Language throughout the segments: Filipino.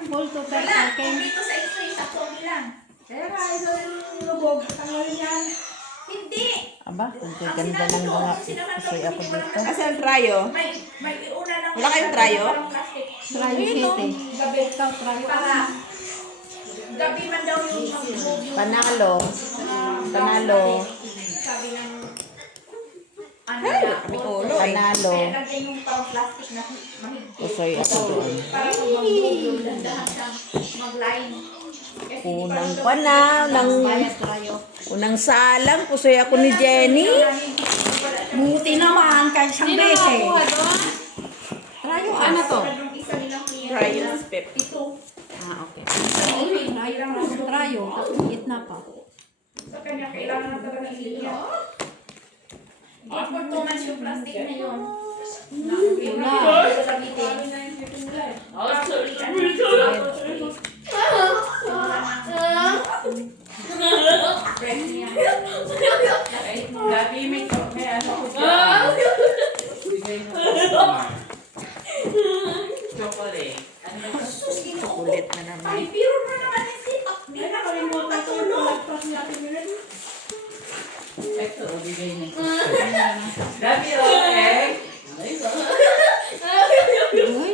Bulto per Wala, akin. dito sa x-ray, sa Tommy lang. Kaya nga, ito yung lubog. Tanggalin yan. Hindi. Aba, ang Ang ganda sinabi ng ko, mga kung sinabi ko, pusoy ako hindi walang dito. plastic. Kasi ang trayo. May una lang. Wala kayong trayo? Walang plastic. Trayo city. Gabi. Ikaw, trayo. Para gabi man daw yung mag-move yung... Panalo. Panalo. Sabi ng... Ano Ay, na, kaming ulo eh. Panalo. Kaya lagyan yung parang plastic na mahigpit. Pusoy ako doon. Para pag mag-move yung dandahan siyang mag-line. Kasi Unang parang- panaw ng Bayad trayo. unang salang pusoy ako ni Jenny. Buti naman, kahit isang Sino beses. nakakuha doon? Trayo Ano to? Yung isa nilang client. Trayo spip. Ito. Ah, okay. Trayo lang ako. Trayo. Gitna pa. Sa kanya, kailangan na talaga iliya. Pag for 2 months yung plastic na yun. Wala. Gabi may ano ko chocolate. Kulit na naman. Ay, biro mo naman yung sit-up. Hindi na nakalimutan tulog. Ito, bigay niya. Gabi, egg. Uy,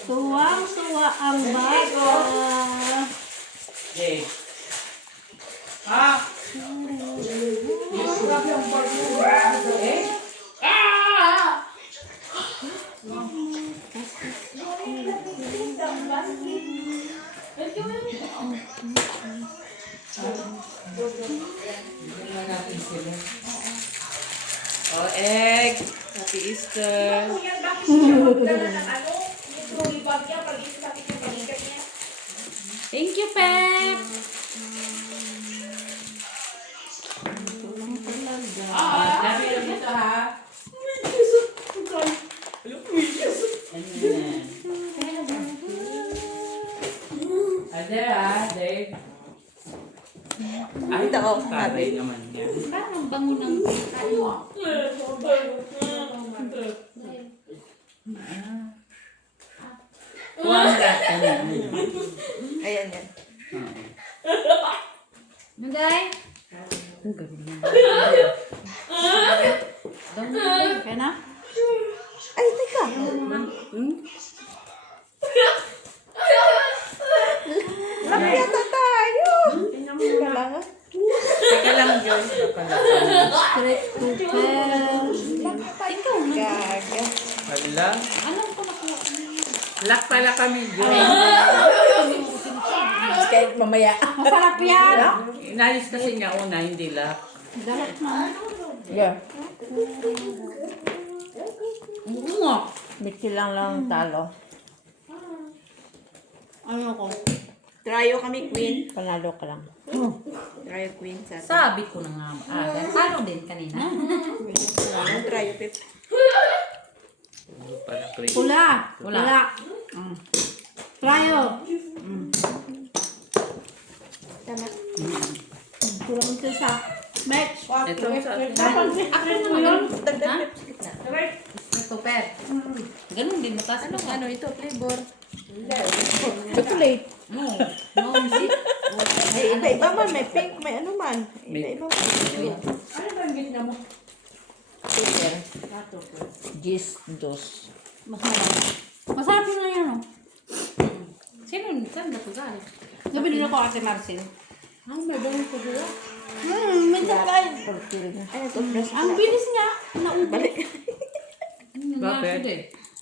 Suwang-suwa ang bata. Egg. Ah! Egg? Oh, egg. Happy Easter. Kuya, bakit siya magdala ng ano? Yung trolley bag niya, pag isakit yung panigat niya. Thank you, Pep. Gabi lang dito ha. Ada ha, Dave. Ay, Ito, sabi naman niya. Parang bango ng Wala. Ayan yan. Nagay? Kaya na? Ay, teka. Laki yata tayo. Kailangan. Teka lang, Joy. Straight cooker. Ikaw na. Gaga. Wala. Alam ko nakuha. Lock pala kami, Joy. Kahit mamaya. Masarap yan. Inalis kasi niya una, hindi lock. Dalat na. Yeah. Oo. Mitsi lang lang talo. Ano ko? Trayo kami, queen. Panalo ka lang. Trayo, queen. Sa Sabi ko na nga. Ano din kanina? Ang trayo, pip. Pala, Chris. Pula. Pula. Trayo. Tama. Kulang ito sa match. Ito sa atin. Ako na yun. Dagdag pip sa gitna. Ito, Pep. Ganun din. Mataas Anong ano ito? Flavor? Chocolate. No. No, music. May iba-iba man. May pink. May ano man. Iba-iba man. Ano ba ang gitna mo? Super. Gis dos. Masarap. Masarap yun na yan, oh. Sino? Saan ba ito galing? Nabili na ko Ate Marcel. May dami ko dito. Minsan kayo. Ay, toothbrush Ang pala. bilis niya. Naubos. Balik. Bakit?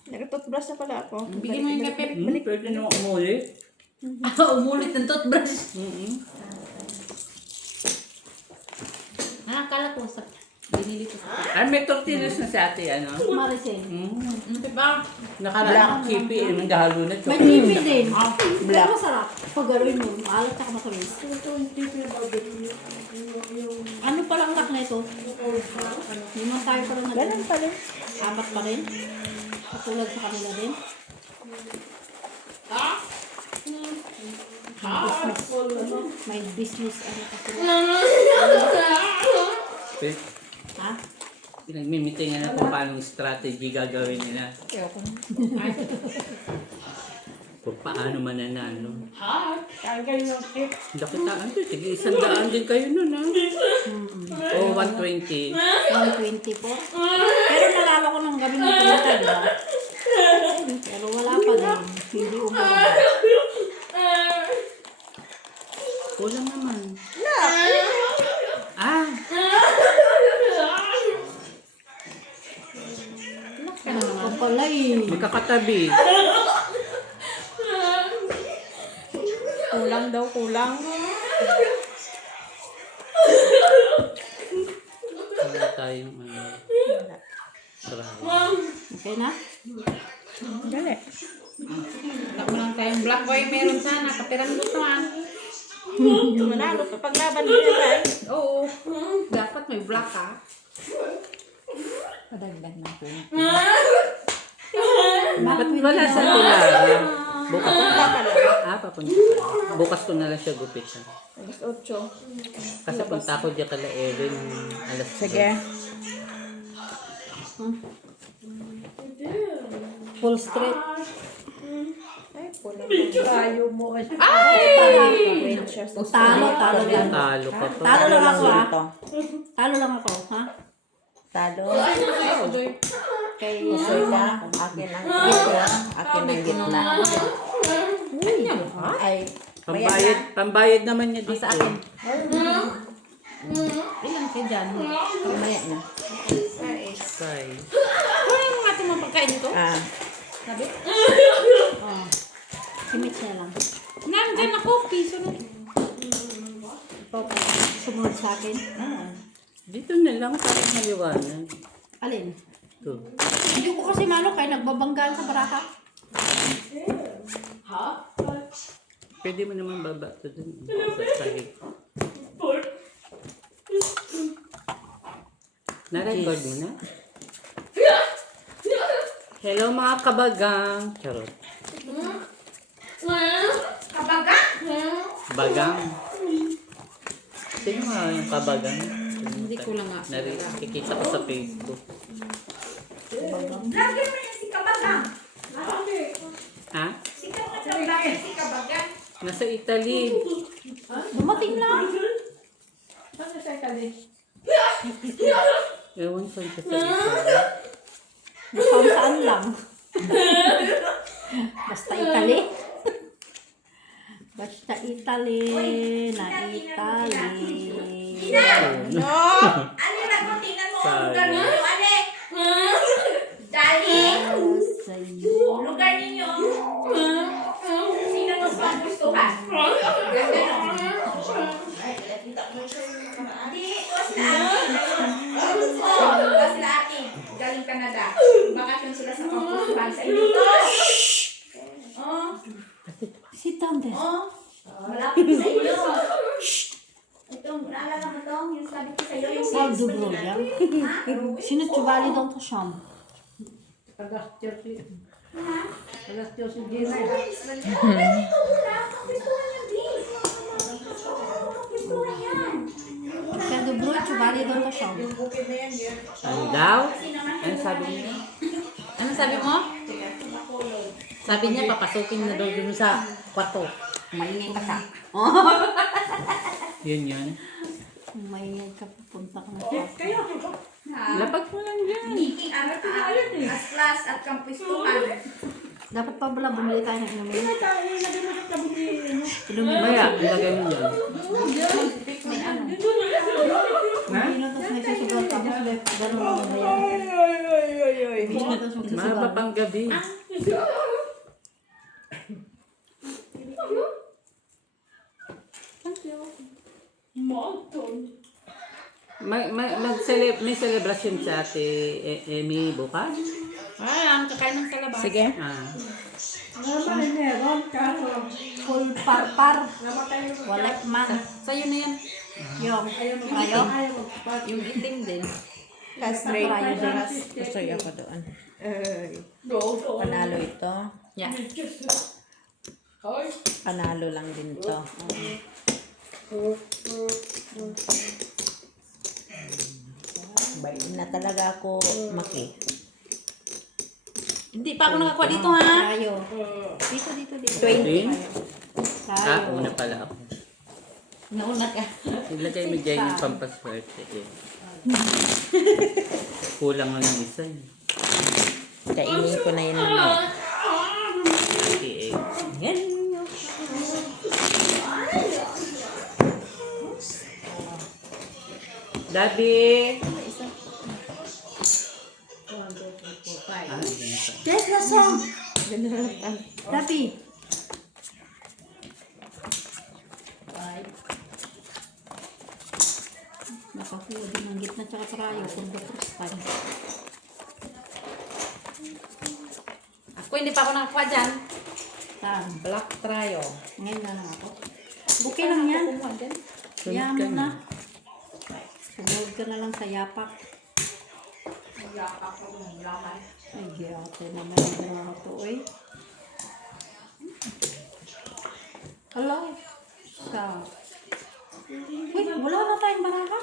Nag-toothbrush na pala ako. Bigyan mo yung kape. Pwede naman umuli. Umulit ng toothbrush. Akala ko sa binili ko sa Ay, may tortillas na si ate, ano? Maricel. Diba? Nakaraan kipi, nanggahalo na May chocolate. TV din. Black. Pero masarap. Pag gawin mo, maalat tsaka matamis. Ano pala ang lak na ito? Limang tayo pa rin na Ganun pa rin. Apat pa rin. Katulad sa kanila din. May business ano kasi. Ha? Pinagmimitingan na kung paano strategy gagawin nila. paano mananalo. Kain kayo ng cake. Dakitaan to, sige, 100 din kayo nun ha. O 120. 120 po. Pero nalala ko nung gabi ng pumunta, di ba? Pero wala pa din. Hindi umabot. Kulang naman. Ah, Kapalay. magkakatabi. Kulang daw, kulang. Wala tayong ano. Sarap. Okay na? Dali. Wala mo lang tayong black boy. Meron sana. Kapirang gusto ah. Manalo ka pag laban nila tayo. Oo. Dapat may black ah. Padagdag na po. Ba't wala sa Tilara? Bukas papunta ka. Bukas ko na lang siya gupitan. Alas 8. Kasi punta ko dyan kala Erin alas 10. Sige. Full straight. Ay, kulang. Tayo mo. Ay! Talo, Talo lang. Talo ka pa. Talo lang ako ah. Ito. Talo lang ako. Ha? Talo. Kay Usoy ka. Akin ang gitna. Akin ang gitna. Ay, Pambayad naman niya dito. sa akin. ilan kayo dyan? Mamaya na. Size. Ano yung ating mga pagkain ito? Ah, Sabi? Oh. Simit na lang. Nandyan ako. Piso na. Ikaw pa. Sumunod sa akin. Dito na lang para maliwanag. Alin? Ito. Hindi ko kasi malo kaya nagbabanggaan sa baraka. Pwede mo naman baba ito dun. Sa sahig. Na-record mo na? Hello mga kabagang. Charot. Kabaga? Bagang. Sino nga yung kabagang? Hindi ko lang nga. Nakikita ko sa Facebook. Vlogger mo yan si Kabaga. Ha? Sikat na vlogger si Kabaga. Nasa Italy. Dumating lang. Ewan ko siya sa Italy. Kung saan lang. Basta Italy. Basta Italy. Na Italy. No! Ano na kung tingnan mo ang Sayang. lugar ninyo? Ano? Dali. Sa'yo. Lugar ninyo. Sino mas magustuhan? Ganda no? Di, ito sila atin. Ito sila atin. Galing Canada. Bakasyon sila sa kapusuhan sa inyo. Oh, Sit down there. oh. Malapit sa inyo. Ito, naalala mo to? Yung sabi ko sa'yo, yung Sal sales du mo nila. Broglia. Ha? Sino tuvali dans ta chambre? Sal du Broglia, tuvali dans ta chambre. Ano daw? Ano sabi niya? Ano sabi mo? Sabi niya, papasukin na daw dun sa kwarto. Maingay ka ka. Yun yun. Maingay ka, pupunta ka na kwarto. Lapag mo lang yan. Meeting Aslas at Kampistuhan. Dapat pa pala bumili tayo ng inumin. Maya, ilagay mo yan. May ano. Ha? Hindi na tapos nagsusugal tapos gano'n lang na yan. Hindi na tapos magsusugal. Mahaba pang gabi. May celebration sa ate Amy bukas? Ay, ang kakain ng talabas. sige. Ah. Full par-par. Wala man. Sa'yo na yan. Yung. Ayaw? Yung itim din. Castrate. Ayaw din. Gusto ako doon. Ay. Panalo ito. Yeah. Panalo lang din to. Bain na talaga ako, Maki. Hindi pa ako nakakuha dito ha. Ayaw. Dito. 20. Tayo. Una pala ako. Nauna ka. Ilagay mo dyan yung pampaswerte eh. Kulang nga ng isa eh. Kainin ko na yun naman. Okay eh. Yan. Daddy! Ah, yun pa. Yes, lasang. Tapi. Nakakuha din ng gitna tsaka trayo kung the first time. Ako hindi pa ako nakakuha dyan. Saan? Black trio. Ngayon na lang ako. Buki lang yan. Sunod Yaman ka na. na. Sunod ka na lang sa yapak. Yapak ko ng laman. Ay, giyate naman yung mga to eh. Hello? Sa... Uy, wala na tayong baraha.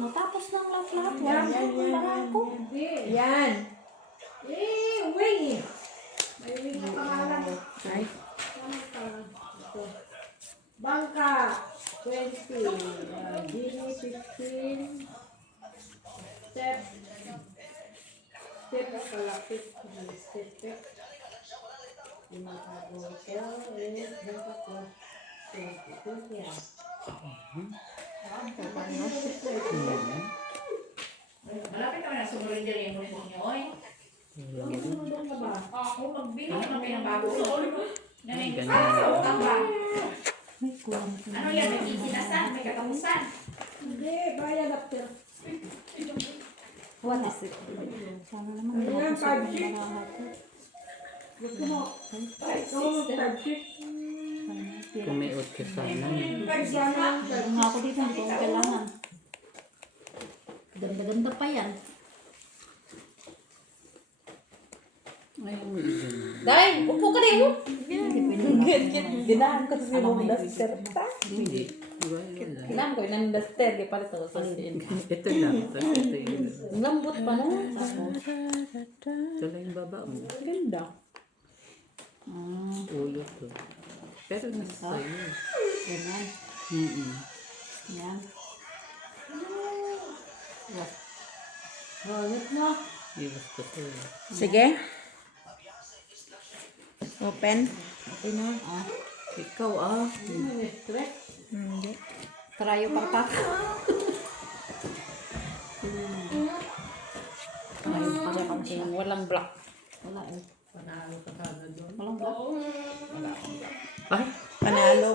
Natapos na ang lahat-lahat. Wala na tayong baraha ko. Yan. Wing! May wing na pangalan. Ay. Bangka, 20, Gini, 15, Step, kalapit, Step, Lima Kago, malapit naman na sumurin din yung mundo niyo, oy. Ako, magbili naman kayo ng bago. Ay, Ganun. ganun. Tambang. May kulang. Ano yan? May kikinasan? May katapusan? What is it? Sana naman matapos na ang baraha ko. Kung may out ka sana. Meron nga ako dito, hindi ko kailangan. Ganda-ganda pa yan. Ayun, yun. Day, upo ka rin. Dinahan ko sa mong duster. Hindi. Wala. Kailangan ko yun ang duster. Kaya pala ito. Ito lang. Tapos ito yung... Lambot pa no? Ito lang yung baba mo. Ganda. Ulo to. Pero nasa sa'yo. Ganyan. Mm-mm. Yan. Iwas ko to. Sige. Open. Ikaw ah. Hindi. Trayo pakpak. Walang black. Wala eh. Walang ba? Ay! Panalo.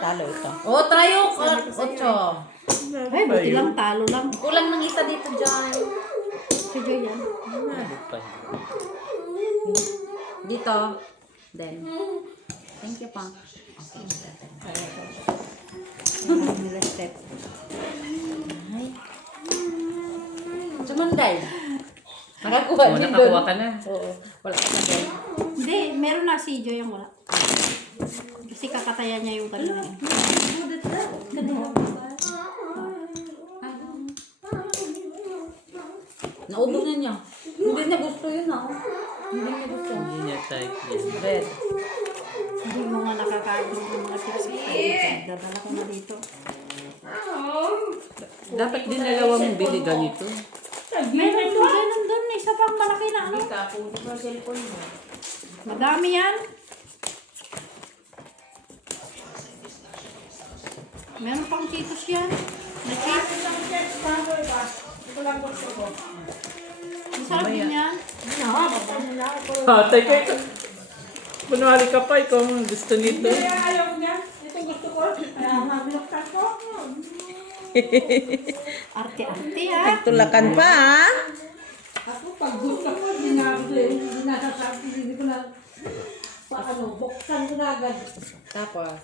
Talo ito. Oh, tayo. 8. Ay, buti lang, talo lang. Kulang ng isa dito dyan. Sige yan. Nalo pa. Dito. Then. Thank you pa. Ang nila step. Sumanday. Nakakuha O, din nakakuha doon. ka na. Oo. Wala ka pa doon. Hindi, meron na si Joy yung wala. Kasi kakataya niya yung kanina. Naubos na niya. Hindi niya gusto yun ah. Hindi niya gusto. Hindi niya type yan. Red. Hindi mo nga nakakain yung mga tips. Dadala ko na dito. Dapat din dalawa mong bili ganito. Meron doon, ganun doon. Isa pang malaki na ano. Kunin mo ang cellphone mo. Madami yan. Meron pang Cheetos yan. Na cheese. Masarap din yan. Hatay ka ito. Punwari ka pa, ikaw ang gusto nito. Arte-arte ha. Tulakan pa ha. Tapos.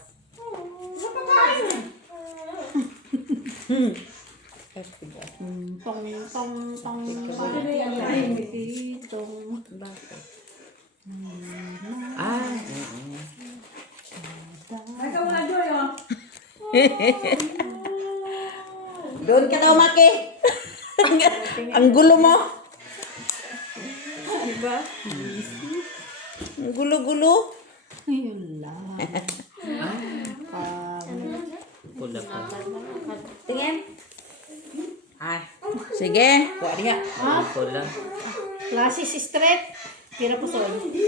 Tong. Ah, Doon ka daw, Maki. Ang gulo mo. Diba? Ang gulo-gulo. Yun lang. Pula pa. Tingin. Ay. Sige. Kuha diha. Pula. Classes straight. Pira po soy.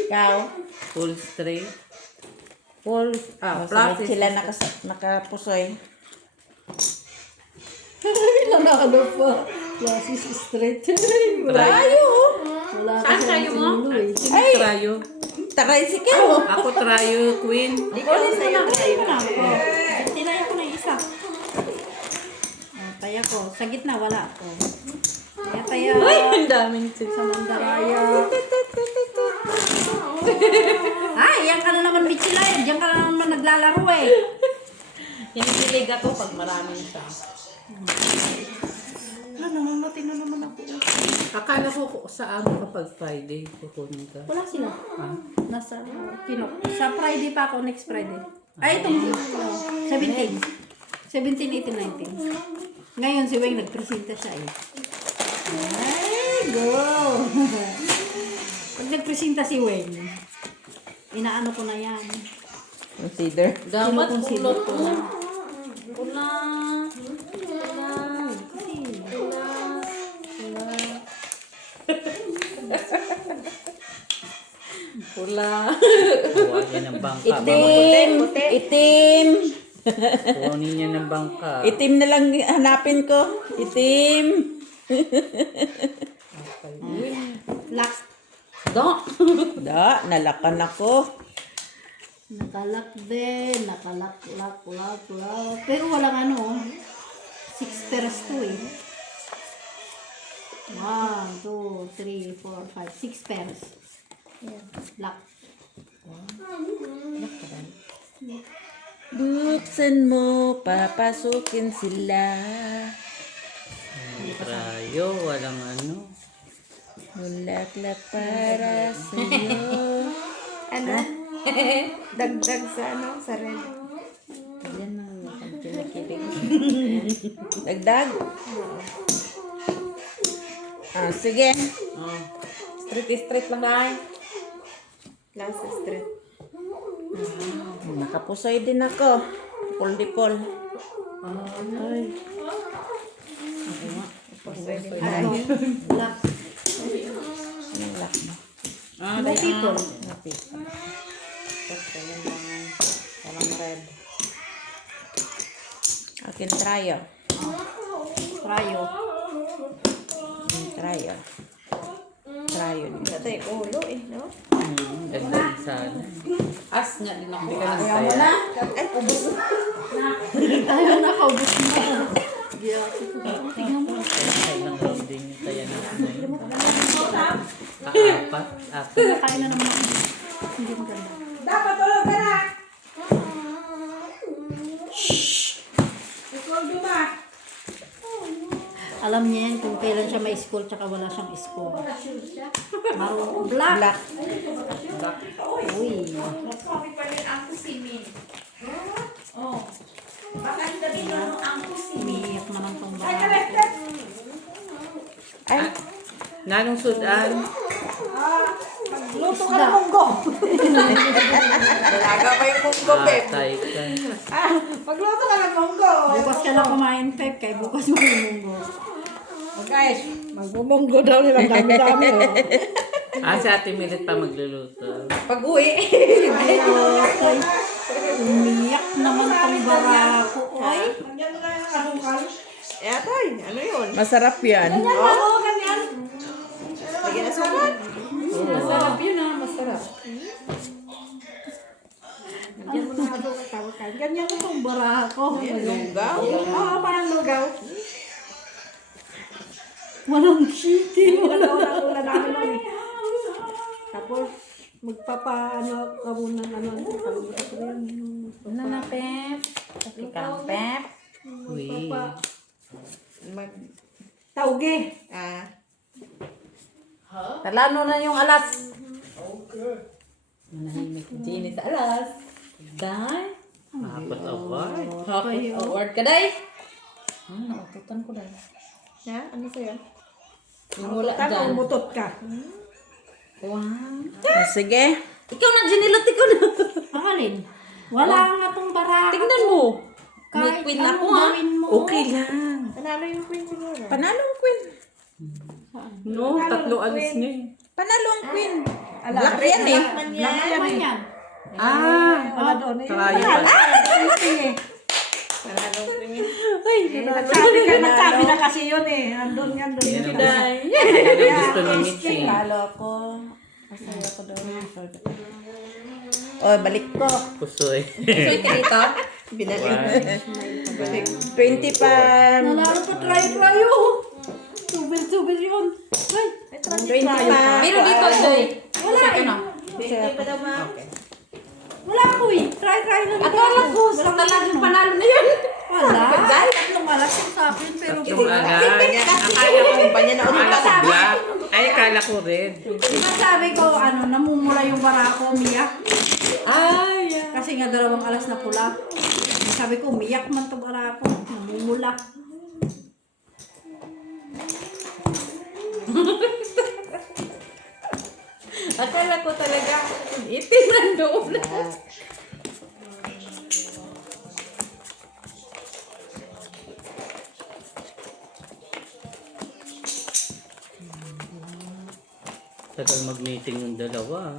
Ikaw. Full straight. Full. Plastic. Sila nakapusoy. Ano pa? Classes straight. Trayo. Wala Saan tayo mo? Sino trayo? Tricycle. Ako trayo, queen. Ikaw sa'yo tayo. Tinaya ko na yung isa. Taya ko. Sa gitna, wala ko. Taya. Ang daming Sa mandaraya. Ay, yan ka na naman, Michilay. Diyan ka na naman naglalaro eh. Yung bilig ako pag maraming siya. Namamati na naman ako. Akala ko sa ano kapag Friday kukunin ka. Wala sila. Ah, Nasa, sa Friday pa ako, next Friday. Ay, itong 17. 17, 18, 19. Ngayon, si Weng nagpresenta siya eh. Ay, go! Pag nagpresenta si Weng, inaano ko na yan. Consider. Dapat Kinukonsider pulot ko ko. na. Pula. Pula. kuha niya ng bangka. Itim. Itim. Kuhanin niya ng bangka. Itim na lang hanapin ko. Itim. Lock. Do. Da, nalakan ako. Nakalak din. Nakalak. Pero walang ano. 6 pairs to eh. 1, 2, 3, 4, 5, 6 pairs. Lock. Buksan mo, papasukin sila. Trayo, walang ano. Bulaklak para sa'yo. Ano? Dagdag sa ano? Sa red. Yan na. Kinikilig. Dagdag? Ah, sige. Oh, Street lang na. Last street. Nakapusoy din ako. Pul-dipol. ay. Pusoy din Ano? tayo. Lock. Anong lock mo? Ah, No people. Walang red. Akin tryo. Rayo. Tryo. Tryo. Ito yung ulo eh, no? Ganda din sana. As niya din ako. Hindi ka naman saya. Ay, ubos na. Ayaw na, kaubos na. Tingnan mo. Kailang round din yung taya natin ngayon. Apat. Kaya na naman ako. Hindi maganda. Dapat tulog ka na! Alam niya yan kung kailan siya may school tsaka wala siyang school. Black. Black. Uy. Coffee pa rin ang kusimin. Oh. Baka hindi rin ang kusimin. Umiyak naman tong baka. Ay, Nanong sudan. luto ka ng munggo. Dalaga pa yung munggo, babe. Atay ka. Magluto ka ng munggo. Bukas ka na kumain, Pep. Kaya bukas mo yung munggo. Guys, magmumunggo daw nilang dami-dami. Si Ate Milit pa magluluto. Pag-uwi. Ay, umiyak naman tong barako. Ay, Etoy, ano yun? Masarap yan. Oo, ganyan. Lagyan na sukat. Masarap yun ah. Masarap. ganyan ko tong barako. Lugaw. Oo, parang lugaw. Walang cheating. Wala namin nun eh. Tapos, magpapaano ka muna ano. Ano na, Pep? Ikaw, Pep? Uy. Tauge. Talano na yung alas. Manahimik. Jenny sa alas. Day. Apat away. Okay, oh. Award ka, Day. Naututan ko, Day. Ha? Ano sa'yo? Yung wala dyan. Mutot ka. Wow. Sige. Ikaw na, Jenny. Ikaw na. Alin? Wala nga tong barako. Tingnan mo. May Kahit queen anong ako ha. gawin mo. Okay lang. Panalo yung queen. No, tatlo alis na eh. Panalo ang queen. Black yan eh. Black naman yan. Ah, tayo pa. Nagsabi na kasi yun eh. Andun yan. Yan ang gusto ni Mitzi. Talo ako. Masaya ko daw. Oh, balik ko. Pusoy. Soy ka dito. Binalik. Wow. Balik. 20 pa. Nalaro pa try-try oh. Subir yun. Ay, 20 pa. Pero dito, Soy. wala Soy ka eh. na. Wala ako eh. Try lang. Akala ko, talagang panalo na yun. Wala. Tatlong alas yung sa akin. Pero Tatlong alas. Akala ko pa niya na ulit. Akala ko black. Ay, akala ko red. sabi ko, namumula yung barako, umiyak. Ay, Kasi nga 2 alas na pula. Sabi ko, umiyak man to barako. Namumula. akala ko talaga itim nandoon. Tagal mag-meeting yung dalawa.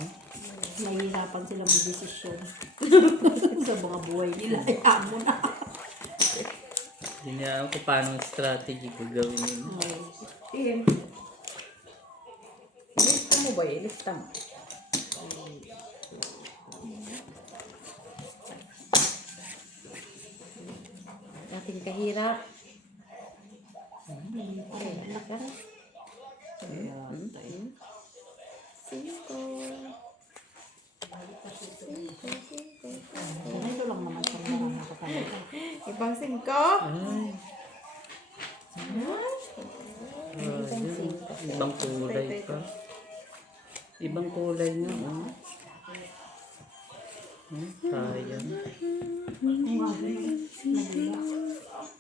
Nahihirapan sila mag-desisyon. Sa mga buhay nila. Ayaw mo na. Hindi niya alam kung paano ang strategy ko gawin yun. Lista mo ba eh? Lista mo. Ating kahirap. Ito lang naman sa mga nakapalita. Ibang 5. Ay. Ibang kulay pa. Ibang kulay na. Oh. Sayang.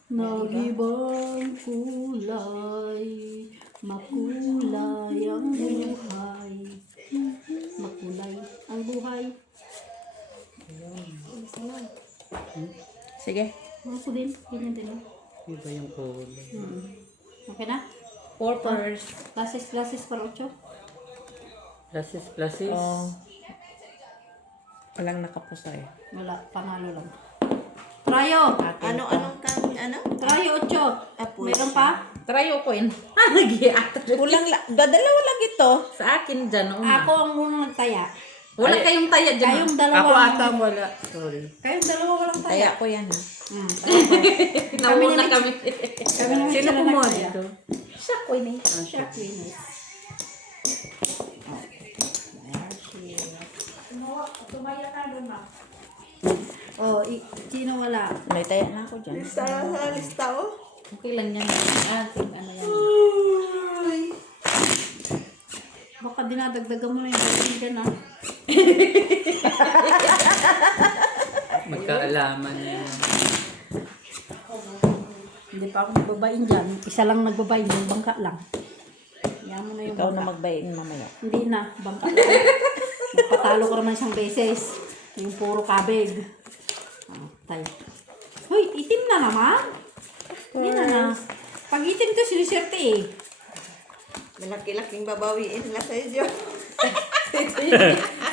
Nag-ibang kulay, makulay ang buhay. Makulay ang buhay. Sige. Ako din, ganyan din. Iba yung kulay. Okay na? Purpose. Glasses para 8. Plasis. Oh. Walang nakapusay. Wala, panalo lang. Trayo! Anong Trayo 8. Meron pa? Try ko yun. Nag-i-act. Kulang lang. Dalawa lang ito. Sa akin dyan. Ako ang unang nagtaya. Wala kayong taya dyan. Kayong dalawa. Ako ata wala. Sorry. Kayong dalawa walang taya. Kaya ko yan ha. Nauna kami. Kami naman Sino sila kumuha nagtaya. dito? Siya ko yun eh. Siya, Queenie. Tumaya ka doon, ma. Oh, sino wala? May taya na ako dyan. Lista oh. Okay lang yan. Ating ano yan. Baka dinadagdagan mo na yung dating ka na. Magkaalaman yun. Hindi pa ako nagbabain dyan. Isa lang nagbabain, yung bangka lang. Yan mo na yung Ikaw bangka. na magbayin mamaya. Hindi na, bangka lang. Magpatalo ko naman isang beses. Yung puro kabig. Tayo. Hoy, itim na naman. Hindi na. Pag itim to, siniserte eh. Malaki-laking babawiin nila sa iyo.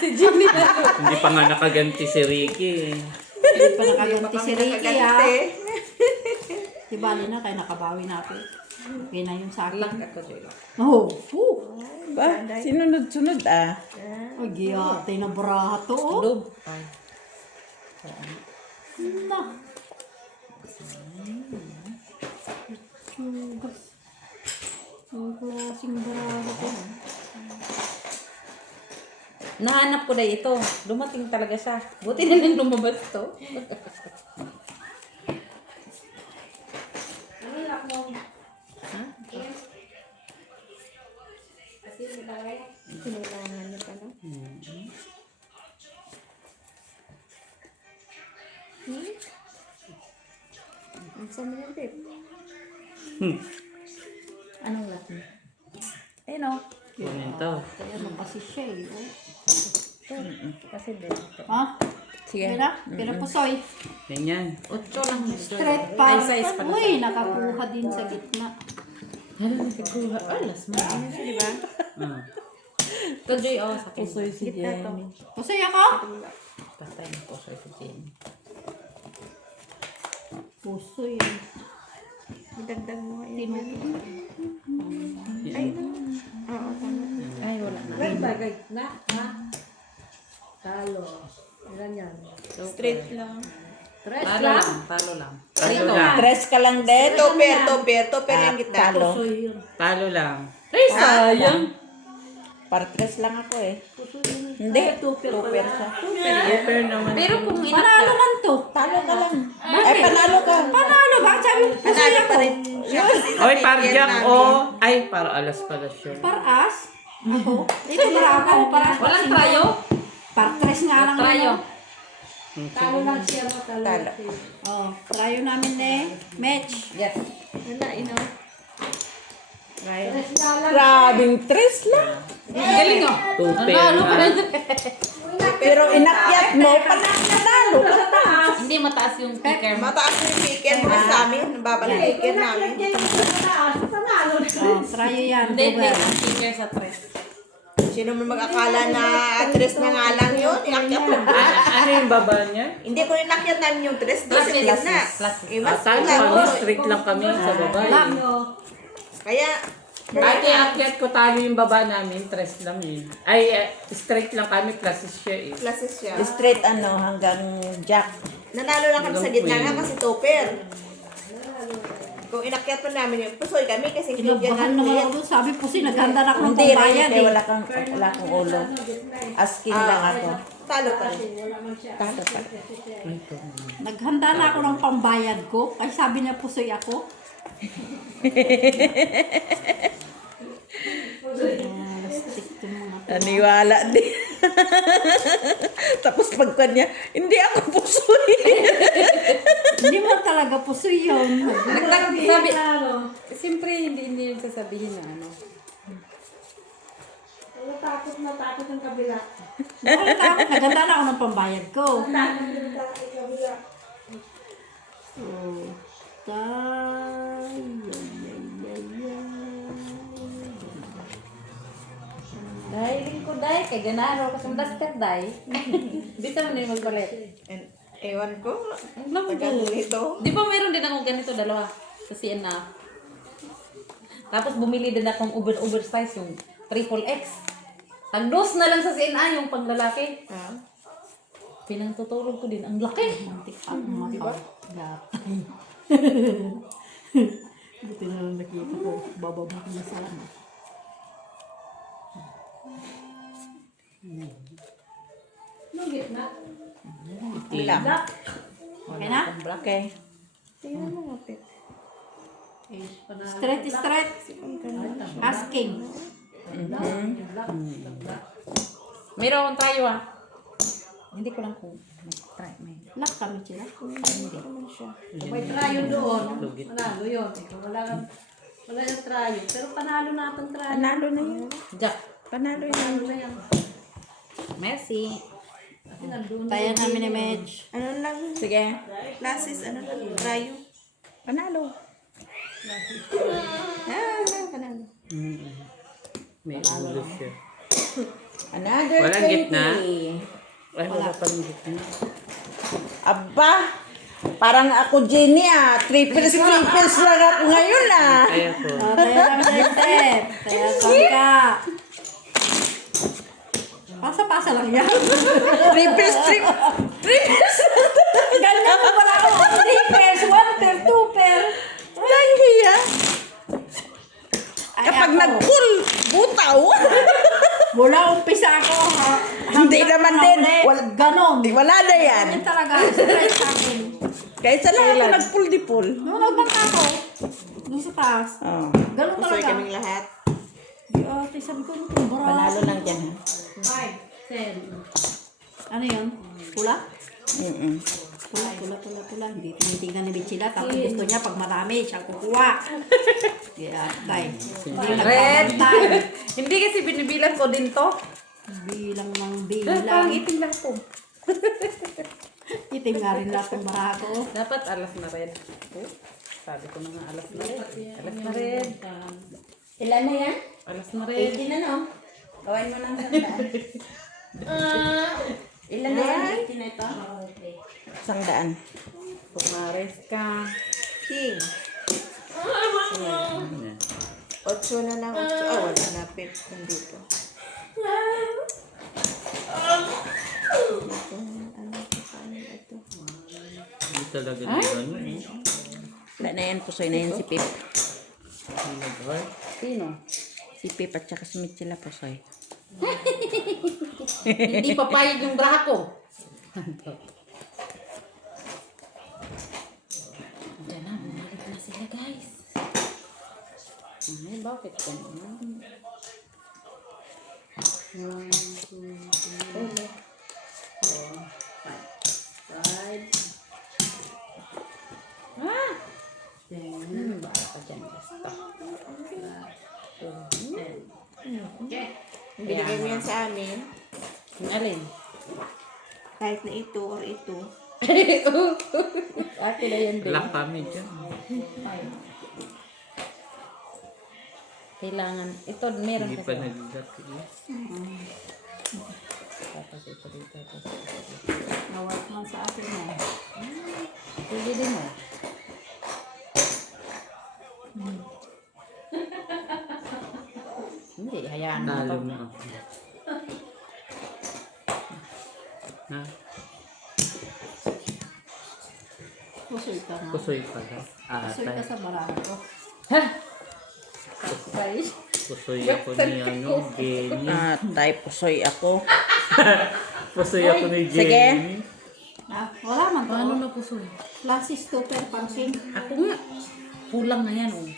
Hindi pa nga nakaganti si Ricky. Hindi pa nakaganti si Ricky ha. Eh. Di bali na, kaya nakabawi natin. Okay na yung sa akin. Lang ako dyan. Oh, Ba? Sinunod-sunod ah. Ay, giyate na brato oh. Loob. Na. Chugas. Ang klaseng brato. Nahanap ko na ito. Dumating talaga siya. Buti na lang lumabas to. Kailangan niya pa no? Ang sama niya, babe. Anong lahat? Eh no. Kunin to. Kaya ano kasi siya eh. Oh. Kasi din. Ha? Sige. Okay na? Pero pusoy. Ganyan. 8 lang. Straight Ay, pa. size pala. Uy, nakakuha din sa gitna. Hala, nagkakuha. Alas mo. Di ba? Ah. Ito, Joy, sa akin. Pusoy si Jenny. Pusoy ako? Patay na po sa Jenny. Pusoy. Idagdag mo nga yun. Tinuto. Ay, oo, tama. Ay, wala na. Straight lang. Talo lang. Talo lang. Talo lang. Tres ka lang din. Topper yung gitna. Talo. Talo lang. Ay, sayang. Para tres lang ako eh. Hindi. Tupper siya. Super naman. Pero kung Panalo inakya, man to. Talo ka lang. Ay, panalo ka. Panalo ba? Sabi mo, pusoy Panalo ako. pa rin siya. Oy, parjak o. Ay, para alas pala siya. Paras? Ako? Ito na ako. Paras. walang trayo. Partres nga lang. Trayo. Talo lang siya. Talo. Oh, trayo namin eh. Match. Yes. Wala, ino. Grabing tres lang. Galing oh. Tuper Ano pa na. rin? Pero inakyat mo, panalo ka. Hindi mataas yung speaker mo. Mataas yung chicken mo sa amin. Nababalik chicken namin. Oh, trayo yan. Hindi, hindi. Tuber. Ang speaker sa tres. Sino man mag-akala na tres na nga lang yun? Inakyat mo. Ano yung baba niya? Hindi ko inakyat namin yung tres. Dos yung gitna. Iba Tayo kami, strict lang kami sa baba. Kaya, Ate, akyat ko talo yung baba namin, tres lang yun. Ay, straight lang kami, classes siya eh. classes siya. Straight ano, hanggang jack. Nanalo lang kami sa gitna nga kasi topper. Kung inakyat pa namin yung pusoy kami kasi bigyan Kinabahan namin naman yan. ako doon. Sabi po naghanda na ako ng Hindi rin, pambayad kaya eh. wala kang ulo. Asking lang ako. Talo pa rin. Talo pa. Naghanda na ako ng pambayad ko. Ay sabi niya pusoy ako. Stick to mga to. Naniwala din. Tapos pagka niya, hindi ako pusoy. Hindi mo talaga pusoy yun. Sabi, siyempre hindi yung sasabihin na ano. Bakit ako? Naghanda na ako ng pambayad ko. Oh, Dahil ko dahil kay ganaro kasi daster dahil. Bisa mo na yung magbalit. And, ewan ko. Alam mo Tagal ito. Di ba meron din akong ganito dalawa sa CNA? Tapos bumili din akong oversize yung triple X. Ang dos na lang sa CNA yung panglalaki. Ah. Pinangtutulog ko din. Ang laki. Mantik pa ang mata. Gatay. Buti na lang nakita ko. Bababa ko na sana. Ilang. Okay na? Okay. Tingnan mo nga, Pet. Straight. Asking. Meron tayo ah. Hindi ko lang kung try may. Lock kami sila. Naman siya. May trayo doon. Panalo yun. Ikaw wala yung trayo. Pero panalo natin trayo. Panalo na yun. Jack. Panalo yun. Ano yan? Merci. Kasi nandun. Kaya namin ni Medj. Ano lang? Sige. Classes, ano lang? Rayo. Panalo. Panalo. May ulo siya. Another Walang 20. gitna? Ay, wala pa rin gitna. Aba, parang ako Jenny ah. Triples lang ako ngayon ah. Kaya ko. Kaya namin sa step. Kaya sabi ka. Pasa-pasa lang yan. Triples. Ganyan mo pala ako. 3 pairs, 1 pair, 2 pair. Nahiya. Ay, Kapag ako, nag-pull, butaw. mula umpisa ako. Hindi naman din. Ganon. Wala na yan. Ganyan talaga. Straight sa akin. Kaysa lang ako nag-pull di pull. Nung nagbangka ako, doon sa taas. Oh. Ganon Pusoy talaga. kaming lahat. Ate, sabi ko, itong bara. Panalo lang dyan ha. 5, 10. Ano yun? Pula? Mm-mm. Pula. Hindi tinitingnan ni Bichila. Tapos gusto niya, pag marami, siya kukuha. Kaya, tay. Hindi Red. nagbabantay. Hindi kasi binibilang ko din to. Bilang ng Parang bilang. itim lang to. Itim nga rin lahat ng baraha ko. Dapat alas na rin. Oh, sabi ko na nga alas na rin. Alas na rin. Ilan na yan? Alas na rin. 18 na no? Gawin mo ng sandaan. Ilan na yan? 18 na ito? Sandaan. Pumares ka. King. 8 na ng 8. Wala na. Pip. Nandito. Hindi talaga na gano'n eh. Wala na yan, pusoy na yan si Pip. Sino? Si Pip at saka si Mitchell pusoy. Hindi papayag yung braha ko. Diyan na, bumalik na sila guys. Ay, bakit ganun? 1, 2, 3, 4, 5. Ah! Baka pa dyan basta. Binigay mo yan sa amin. Yung alin? Kahit na ito or ito. Ate na yan din. Wala kami dyan. Kailangan, ito meron Hindi kasi. pa nagdaki eh. Tapos ito dito. Tapos Nawat man sa akin na. pwede din mo. Hindi, hayaan mo Talo to. mo ako. Ha? Pusoy ka nga. Pusoy pala. Pusoy ka sa baraha ko. Pusoy ako ni ano, Jenny. Tay, pusoy ako. Pusoy ako ni Sige. Jenny. Ah, wala man to. Paano na pusoy? Lasis super pumpkin. Ako nga. Kulang na yan, oh.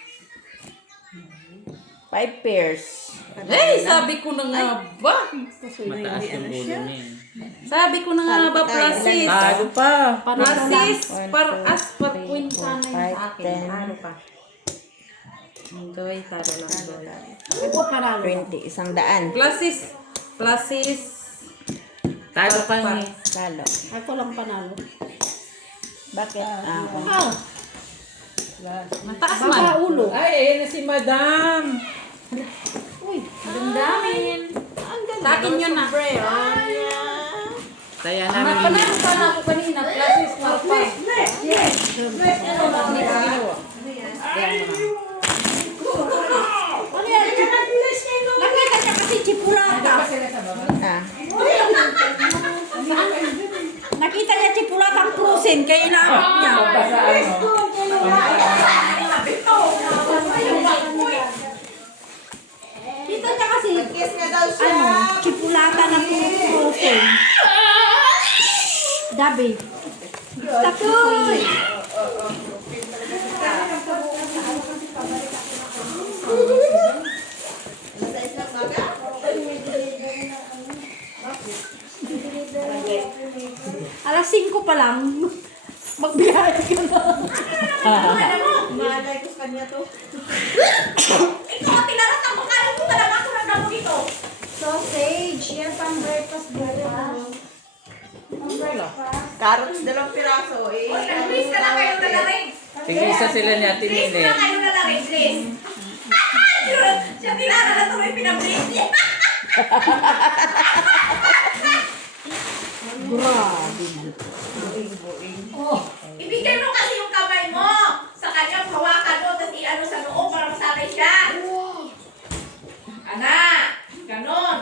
5 pairs. Eh, sabi ko na nga ba? Pusoy na Mataas yun. yung ulo niya. Sabi ko na nga ba, Plasis? Talo pa. Plasis, One, par two, as par three, kwinta na four, yun sa five, akin. 10. Talo pa. Enjoy, talo lang. Enjoy. Ito panalo. 20, 100. Plasis. Talo ka Par- ni. Lalo. Ako lang panalo. Bakit? Ako. Ah, Mataas baba man. ulo. Ay, ayan na si Madam. Uy, Damdamin. Sa akin yun na. Kaya namin Panalo pa na ako kanina. Plasis, marpas. Ano ba ginawa? ano yan? Nakita niya kasi chipulata. Ah. Nakita niya chipulatang frozen kaya inaabot niya. Kita niya kasi Kiss nga daw siya. ano, chipulata na frozen. Dabi. Takoy. Alas 5 pa lang. Magbiyahe ka na. Malay ko sa kanya to. Ikaw, tinarat ang makalan mo talaga ako ng damo dito. Sausage. Yan pang breakfast bukas. Carrots, 2 piraso. Eh, Please ka lang kayo nalaring. Tig-isa sila ni Ate Please ka Milet. lang kayo nalaring, please. Siya tinara na tuloy pinablis niya. Ibigay mo kasi yung kamay mo sa kanya, hawakan mo, tapos i-ano sa noo para masanay siya. Ana, ganon.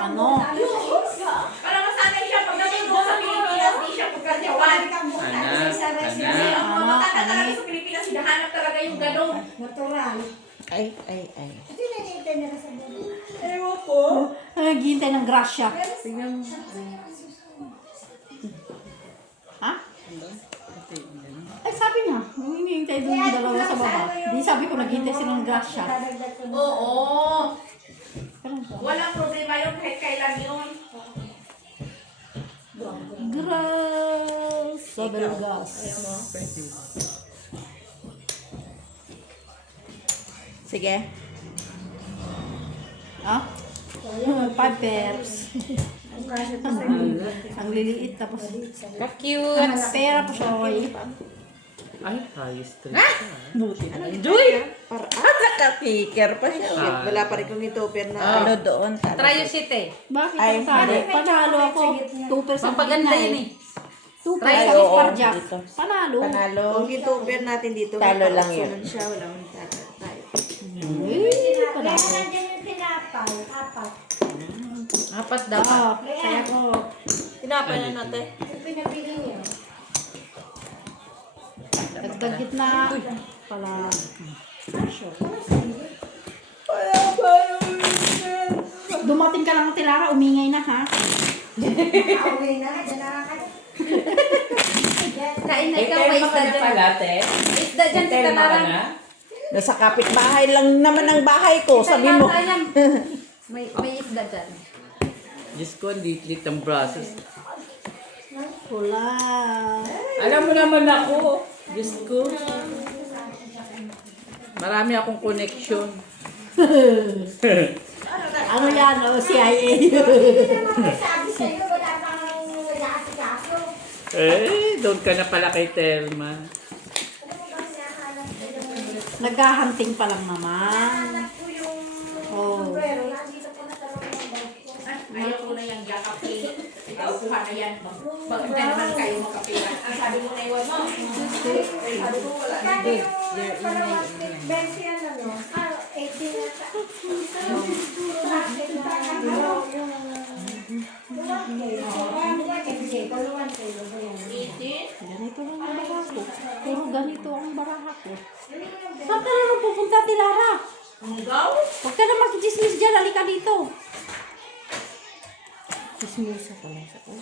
Ano? Para masanay siya pag nandun sa Pilipinas, di siya pagkasyawan. Matanda talaga sa Pilipinas, hinahanap talaga yung ganon. Ay. Naghihintay ng grasya. Ha? Ay, sabi niya, nung hinihintay doon yung dalawa sa baba. Di sabi ko, naghihintay sila ng grasya. Oo. Walang problema yun kahit kailan yun. Grass. Sobrang gas. Sige. Ha? 5 pairs. Ang liliit tapos Ka-cute. ang pera po siya. Ay, high street. Joy! Para naka-picker pa siya. Wala pa rin kong topper na. Ano doon? Try yung shit eh. Bakit Ay, ang talo? Panalo ako. 2% Pampaganda yun eh. 2% Try it. per jack. Dito. Panalo. Panalo. Kung yung topper natin dito, Talo lang yun. sunod siya, wala akong tayo. Panalo. Apat dapat. Kaya ko. Tinapay na natin. Dagdag gitna. Pala. Dumating ka lang, Tilara, umingay na ha. Kain na Ay, ikaw, may tema isda ka na dyan. pala, te. May isda dyan, tita Tema ka Larang. na? Nasa kapitbahay lang naman ang bahay ko. Sabi mo. May isda dyan. Diyos ko, lit ang brasos. Wala. Alam mo naman ako. Diyos ko. Marami akong connection. Ano yan? O, CIA. Doon ka na pala kay Telma. Naghahunting pa lang naman. Oh. Ayaw ko na yung kape. Ikaw, kuha na yan. Bakit na naman kayo makapira? Ang sabi mo na iwan mo. Sabi ko wala na. Ganito lang ang baraha ko. Puro ganito ang baraha ko. Saan ka naman pupunta, Tilara? Huwag ka na mag-dismiss dyan. Halika dito. Dismiss ka lang sa ko.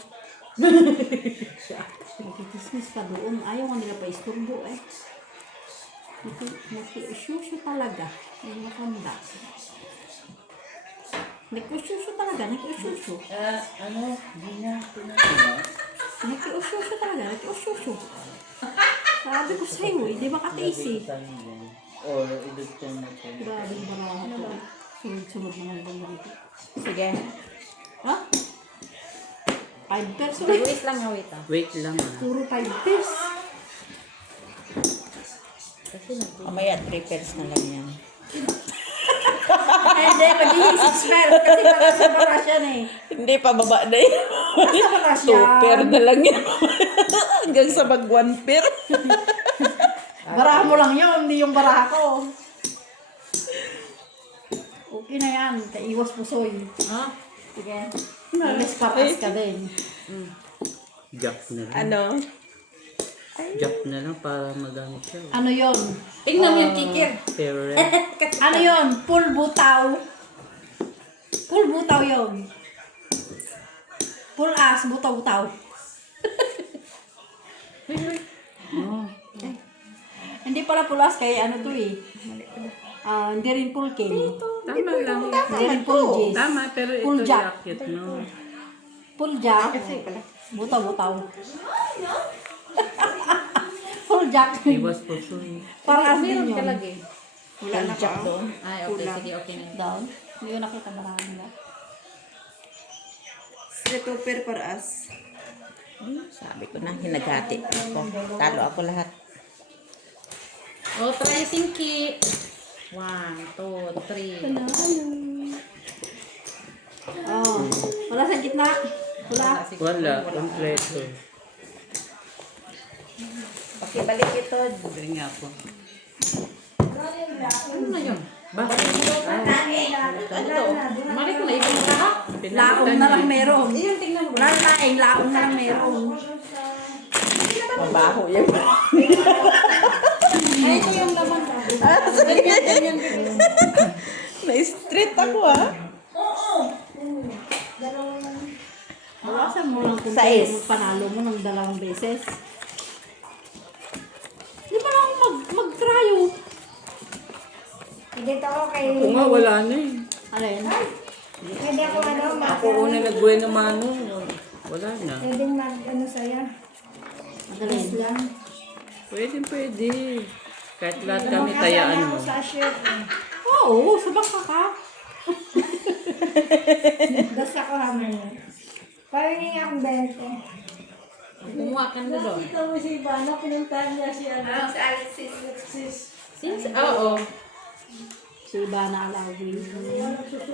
Mag-dismiss ka doon. Ayaw nga nila pa isturbo eh. Naki-usyusyo talaga. Yung matanda. Naki-usyusyo talaga. Naki-usyusyo. Ano? Hindi niya pinapina. Naki-usyusyo talaga. Naki-usyusyo. Sabi ko sa'yo eh. Di ba katiisi? Or idugtong mo ko. Grabe yung baraha ko. Sunod-sunod naman ganito. Sige. Ha? 5 pesos. Wait lang, wait ah. Wait lang ah. Puro 5 pesos. Mamaya 3 pairs na lang yan. Hindi, magiging 6 pesos. Kasi baka sa baraha yan eh. Hindi pa baba na yun. Nasa baraha 2 pair yan. na lang yan. Hanggang sa mag 1 pair. Baraha mo lang yun, hindi yung baraha ko. Okay na yan. Kaiwas pusoy. Ha? Sige. Alis patas ka din. Jack na lang. Ano? Jack na lang para magamit siya. Ano yon? Tingnan mo yung kikir. Pero Ano yon? Full butaw. Full butaw yon. Full as, butaw-butaw. Hindi pala pulas kay ano to eh. Hindi rin full king. tama lang. Hindi rin full G's. Tama, pero ito Full jack. jacket, no? Full jack. Butaw-butaw. Full jack. Iwas po siya. Parang din Meron yun. ka lagi. Wala na pa. Ay, okay. Sige, okay na. Down. Hindi ko nakita marami nila. Street topper para us. Sabi ko na, hinaghati ako. Talo ako lahat. Oh, try sinki. 1, 2, 3. Oh. Wala sa gitna. Wala. Wala, kompleto. Okay, balik ito. Bring nga po. Ano na yun? Bakit? Mali ko na ibang lahat. Laong na lang meron. Iyon, tingnan mo. Wala na laing, laong na lang meron. Mabaho yan. Ay, ito yung laman. Na-street ako ah. Bawasan mo lang kung Sais. tayo panalo mo ng 2 beses. Di ba lang mag-tryo? Dito ako kay... Kung nga, wala na eh. Alin? Pwede ako ano, Ako una nag-bueno mano. Wala na. pwedeng mag ano sa'yo. Alin? Lang. Pwede. Kahit lahat kami tayaan mo. Ako sa shirt eh. Oo, sa bangka ka. Basta ako hamon. Parang akong 20. Kumuha ka na doon. Ito mo si Ivana, pinuntahan niya si Ano, si Alexis. Since, oo. Si Ivana Alawi.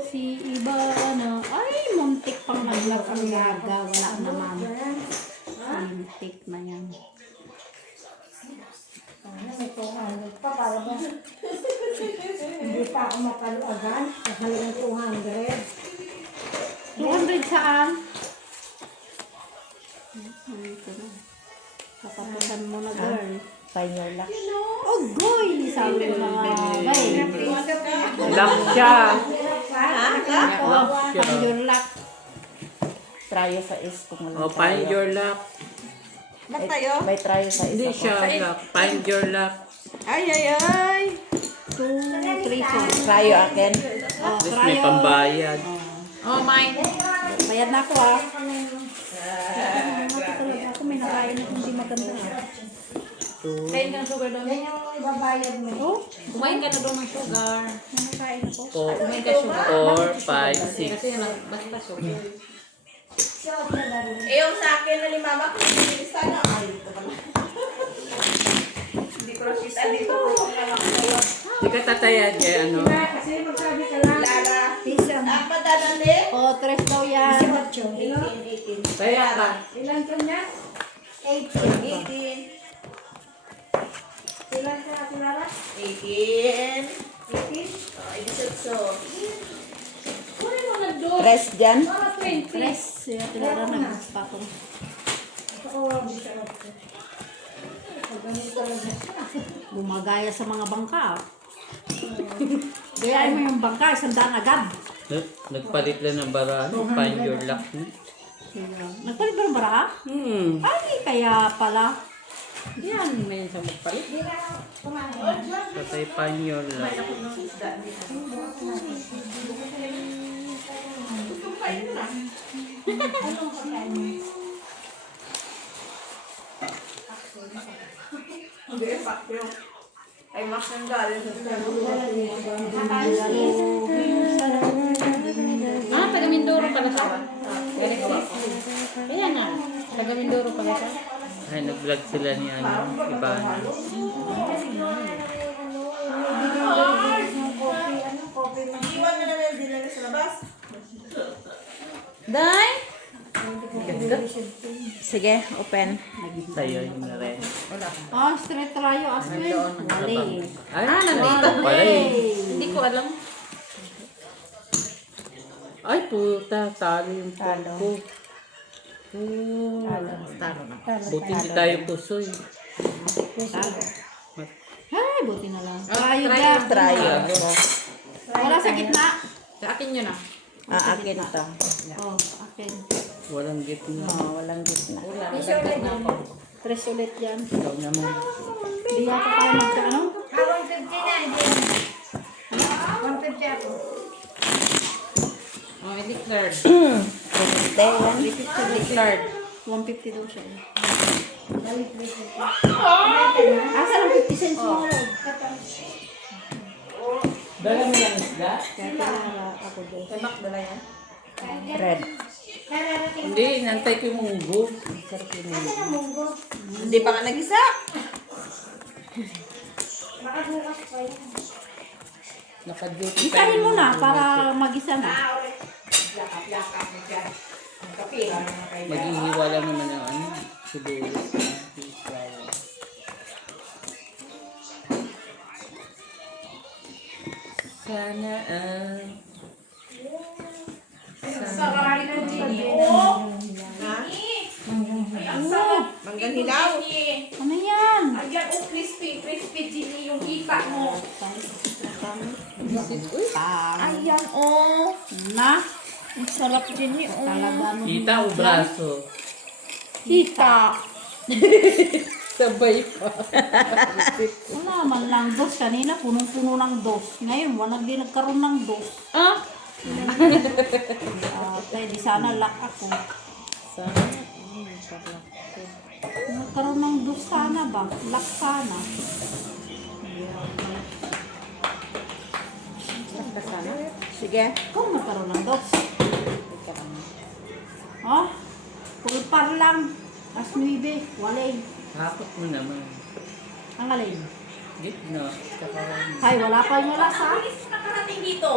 Si Ivana. Ay, muntik pang maglap ang yaga. Wala naman. Muntik na yan. May 200 pa para ba? Hindi pa ako makaluagan. Nakalagang 200. 200 saan? Ito na. Katapusan mo na, girl. Final lock. Oh, goy! Sabi ko na nga. Bay. Lock siya. Oh, Lock siya. find your luck. Tryo sa is kung Oh, find your lock. Ba't tayo? May tryo sa is Hindi ako. siya lock. Find your lock. Ay, ay, ay. 2, 3, 4. Tryo akin. Oh, At least may trial. pambayad. Oh, mine. Bayad na ako ah. Talaga ako may nakain na hindi maganda. Kain ka ng sugar doon. Yan yung ibabayad mo. Oh, Kumain ka na doon ng sugar. may nakain ako. Kumain ka sugar. 4, 5, 6. Kasi basta sugar. Shot na dali. Eh, yung sa akin na ni Mama, kung hindi sana, ay, ito pala. Hindi ko rakita dito. Hindi ka tatayad kaya ano. Kasi magsabi ka lang. Lara. Pisa. Ah, madadali? Oh, 3 daw yan. 18. 18. Kaya ka. Ilan ka niya? 18. Ilan ka, Clara? 18. 18? Oh, 18. Kunin mo na doon. Tres dyan. Mga 20. 3. Siya tinara na pa ako. Ito ko walang bisarap ko. Ganun talaga siya. Bumagaya sa mga bangka. Gayain mo yung bangka, 100 agad. Nagpalit lang ng bara. Find your lock. Nagpalit ba ng bara? Ay, kaya pala. Yan, may isang magpalit. Patay find your lock. Hindi, fuck you. Ay, Max ang galing sa Ah, taga Mindoro pala siya. Alexis. Kaya nga. Taga Mindoro pala siya. Ay, nag-vlog sila ni ano, Ivana. Iwan na naman din lang sa labas. Day! Sige, open. Sa'yo yung red. Oh, straight tayo, Aswin. Wali. Ay, nandito. pala eh. Hindi ko alam. Ay, puta. Talo yung Talo. ko. Taro na. Buti hindi tayo pusoy. Ay, buti na lang. Tayo try dyan. Tryo. Wala sa gitna. Sa akin yun ah. Ah, akin ito. Oh, akin. Walang gitna. Oh, walang gitna. Wala. Nagdagdag na ako. 3 ulit yan. Ikaw naman. Hindi yata tayo magkaano. 150 na, hindi. 150 ako. Oh, declared. Day yan. Declared. 150 daw siya. eh. Balik, balik. Asa lang 50 cents mo? Dala mo yung isda? Kaya tinara ako doon. Kay Mac, dala yan. Red. Kararating Hindi, nantay ko yung munggo. na munggo. Hindi pa nga nag-isa. Baka bukas pa yan. Naka-duty Isahin mo na para mag-isa na. Yakap-yakap mo dyan. Kapira naman kayo. Maghihiwa lang naman ng ano. Sibuyas. Sana Sarap ng Ginny. Oh! Ha? Ay, ang sarap. Manggang hilaw. Ginny. Ano yan? Ayan, oh, crispy. Crispy, Ginny, yung ipa mo. Ayan, oh. Na? Ang sarap din ni oh. Talaga nung kita o braso? Kita. Sabay pa. Wala man lang dos. Kanina punong-puno ng dos. Ngayon, walang di nagkaroon ng dos. Ah! Kaya di sana lock ako. Nagkaroon ng dos sana ba? Lock sana. Sige. Kung nagkaroon ng dos. Oh? Par lang. As 9. Walay. Hakot mo naman. Ang alin. Gitna. Tsaka... Ay, wala pa yung alas ha. Bilis nakarating dito.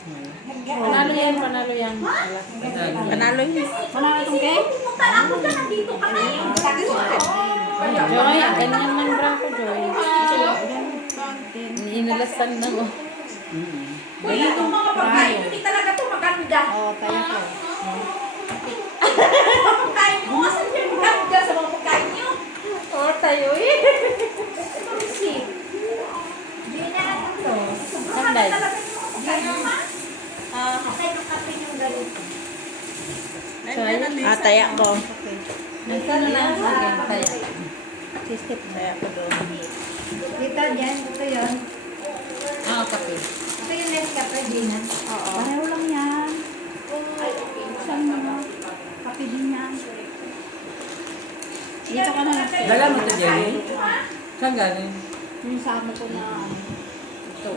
Panalo yan, panalo yan. Panalo yun. Manalo itong cake? Pumunta lang mo na nandito kami. Joy, ganyan man bra ko, Joy. Inilasan na ko. Uy, itong mga pagkain, hindi talaga ito maganda. Oo, kaya ko. Mga pagkain mo, asan yung maganda sa mga pagkain niyo? Oh, tayo eh. Hindi na lang ito. Sanday. Taya ko. Nasaan na lang? Okay, tayo. Taya ko doon. Dito, dyan. Ito yun. Ah, kape. Ito yung Nescafe, Gina. Pareho lang yan. Saan mo? Kape din yan. Dito ka na lang. Dala mo ito, Jenny? Saan galing? Yung sama ko na sa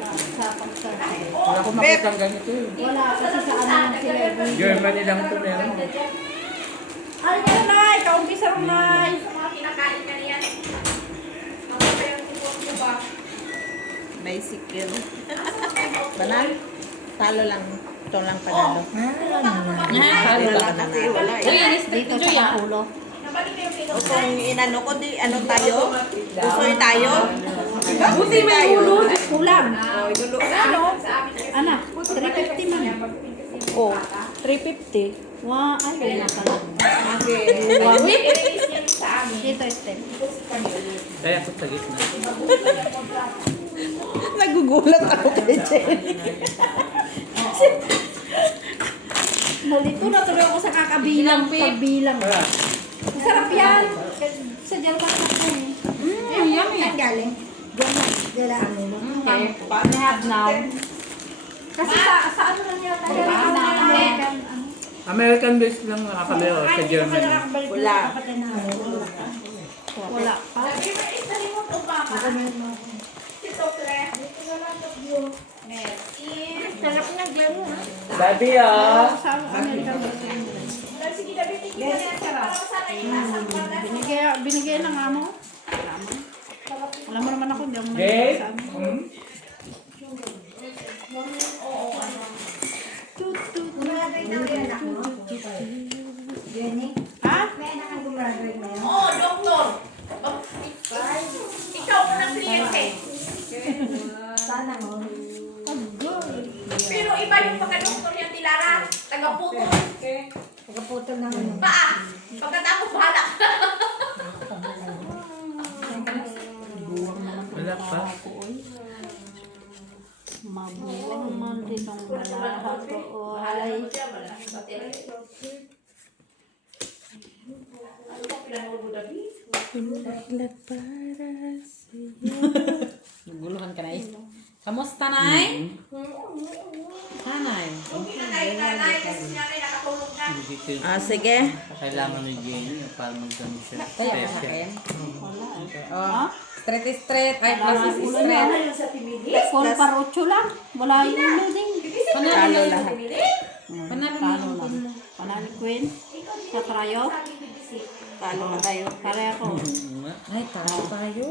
pagkakas. Wala ko makita ang ganito eh. Wala, kasi sa ano lang sila. Germany lang ito meron. Ay, yan Nay! Kaumpisa rin Nay! Sa mga kinakain ka niyan. Mga kayo yung ba? Bicycle. Panalo. Talo lang. Ito lang panalo. Talo lang. Kasi wala eh. Joy, inis Dito Joy sa ah. ulo. Nabalik kayo pinag Kung inano ko, di ano tayo? Usoy tayo? Buti may ulo. Kulang. O, idulo. Ano? Anak, 350 man. Oh, 350. Wow, ay, kaya pala. i-release yan sa amin. Dito, step. Kaya ako sa gitna. Nagugulat ako kay Jenny. Nalito na tuloy ako sa kakabilang. Pagbilang. Masarap yan. Sa German ko po eh. Yummy. Saan galing? Dala ano mo. Okay. I have now. Kasi sa ano lang yata. American. American based lang nakakabero sa Germany. Wala. Wala pa. I-release na remote o mama. Si Tokle. Merci. Sarap ng glemo ha. Daddy ah! Sa American. Sige, David, tingin ka na yan. Para sana yung nasa pala. Binigay ng amo. Alam mo naman ako, hindi ako Babe? sa amin. Jenny, Ha? may anak ang gumraduate na yun. Oo, doktor. Ikaw mo ng kliyente. Sana mo. Pero iba yung pagka-doktor yan, Tilara. Taga-puto. Pagkaputol ng ano. Paa. Pagkatapos bahala. Wala pa. Mabulang man din ang malahat ko. Ay. Naguluhan ka na eh. Kamusta, Nay? Nanay. Hindi na kayo nanay kasi siya rin nakatulog na. Dito yung Sige. kailangan ni Jenny para magdami siya. Kaya pa Special. kayo? Oh, straight is straight. Ay, plus is straight. Kung parucho lang. Wala yung ulo din. Talo lahat. Panalo Talo na. lang. Panalo Queen. Sa trayo. Talo na tayo. Pare ako. Ay, talo tayo.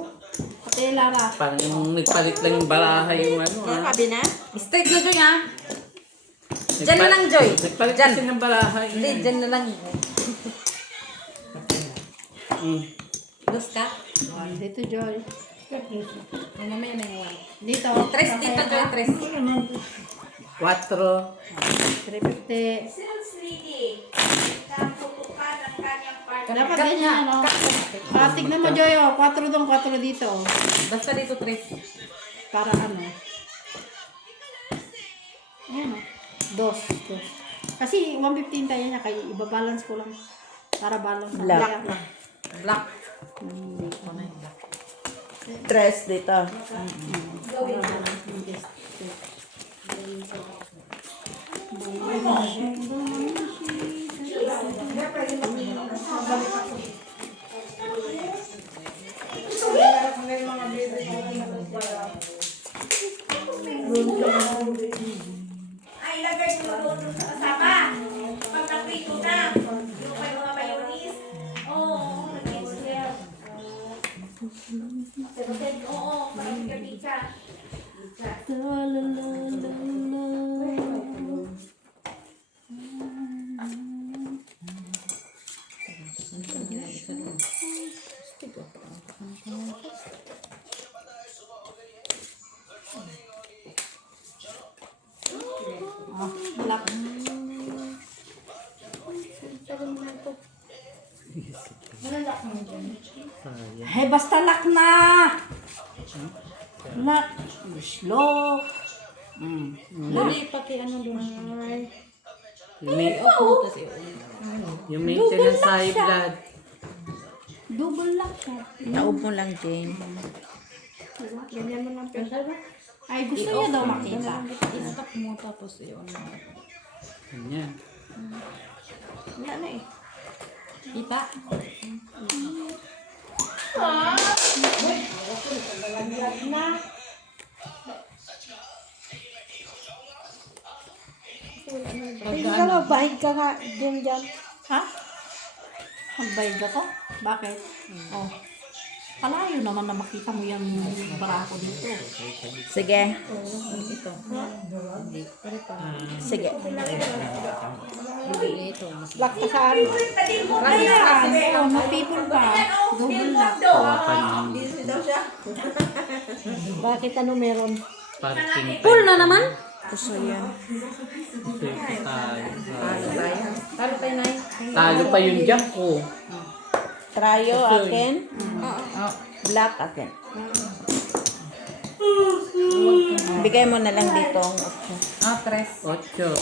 Pati Lara. Parang yung nagpalit lang yung baraha yung ano ah. Sabi na? Straight na, Joy, ha? Diyan na lang, Joy. Nagpalit Diyan. kasi ng baraha yun. Hindi, dyan na lang. Dos ka? Dito Joy. Ay, mamaya na yung one. Dito. Tres dito, Joy, tres. 4. 350. Sales lady. Nagtutukan ng kanyang partner. Dapat ganyan, no? Tignan mo, Joy, oh. 4 doon, 4 dito, oh. Basta dito, tres. Para ano? Ayan, oh. 2. Kasi 115 tayo niya, kaya ibabalance ko lang. Para balance. Black. Black. Tres dito. Ay, ilagay mo doon sa kasama. Pag naprito na, yung may mga mayonnaise, Hey, basta lock na! Lock. Slow. Dali, pati ano doon. Yung, may, Tapos yun. yung maintenance sa high blood. Double lock siya. Taob mo lang, Jane. Ganyan mo lang pero. Ay, gusto niya daw makita. I-stop mo tapos yun. Ganyan. Wala na eh. Kita. Hindi ka na, bahid ka nga din dyan. Ha? Magbayad ako? Bakit? Oh. Palayo naman na makita mo yung barako dito. Sige. Sige. Laktasan. Ayan. Oh, no people ba? Double lock. Kawapan yung Bakit ano meron? parking Full na naman. Puso yan. Talo tayo, Nay. Talo pa yung jack ko. Trayo akin. Black akin. Bigay mo na lang dito ang option. 3. 8.